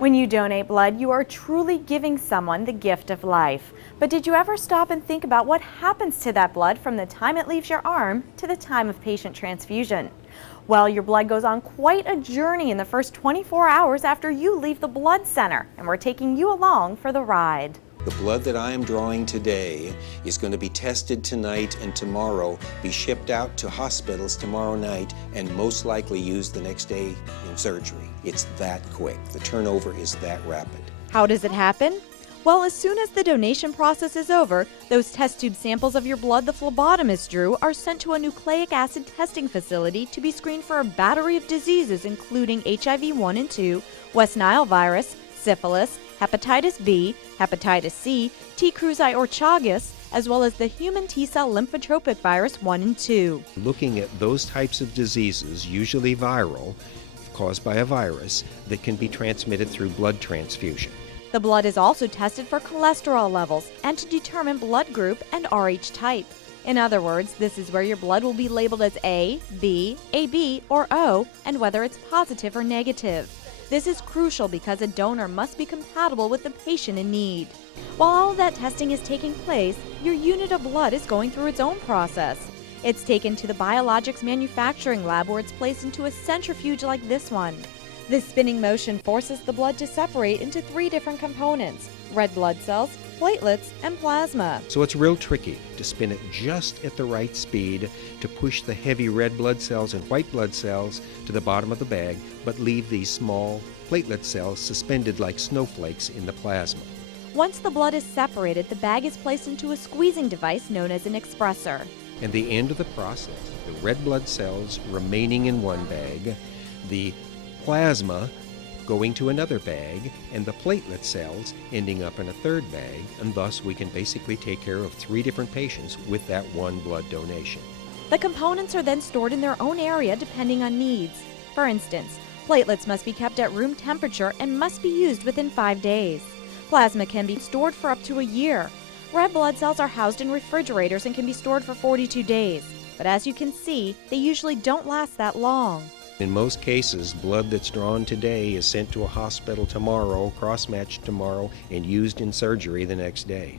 When you donate blood, you are truly giving someone the gift of life. But did you ever stop and think about what happens to that blood from the time it leaves your arm to the time of patient transfusion? Well, your blood goes on quite a journey in the first 24 hours after you leave the blood center, and we're taking you along for the ride. The blood that I am drawing today is going to be tested tonight and tomorrow, be shipped out to hospitals tomorrow night, and most likely used the next day in surgery. It's that quick. The turnover is that rapid. How does it happen? Well, as soon as the donation process is over, those test tube samples of your blood the phlebotomist drew are sent to a nucleic acid testing facility to be screened for a battery of diseases including HIV 1 and 2, West Nile virus, syphilis, hepatitis B, hepatitis C, T. cruzi or Chagas, as well as the human T-cell lymphotropic virus 1 and 2. Looking at those types of diseases, usually viral, caused by a virus, that can be transmitted through blood transfusion. The blood is also tested for cholesterol levels and to determine blood group and Rh type. In other words, this is where your blood will be labeled as A, B, AB, or O, and whether it's positive or negative. This is crucial because a donor must be compatible with the patient in need. While all of that testing is taking place, your unit of blood is going through its own process. It's taken to the biologics manufacturing lab where it's placed into a centrifuge like this one. This spinning motion forces the blood to separate into 3 different components: red blood cells, platelets, and plasma. So it's real tricky to spin it just at the right speed to push the heavy red blood cells and white blood cells to the bottom of the bag, but leave these small platelet cells suspended like snowflakes in the plasma. Once the blood is separated, the bag is placed into a squeezing device known as an expressor. At the end of the process, the red blood cells remaining in one bag, the plasma going to another bag, and the platelet cells ending up in a third bag, and thus we can basically take care of 3 different patients with that one blood donation. The components are then stored in their own area depending on needs. For instance, platelets must be kept at room temperature and must be used within 5 days. Plasma can be stored for up to a year. Red blood cells are housed in refrigerators and can be stored for 42 days. But as you can see, they usually don't last that long. In most cases, blood that's drawn today is sent to a hospital tomorrow, cross-matched tomorrow, and used in surgery the next day.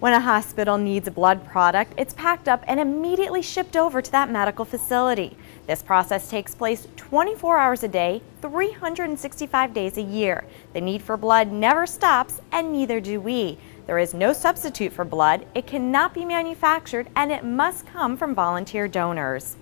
When a hospital needs a blood product, it's packed up and immediately shipped over to that medical facility. This process takes place 24 hours a day, 365 days a year. The need for blood never stops, and neither do we. There is no substitute for blood, it cannot be manufactured, and it must come from volunteer donors.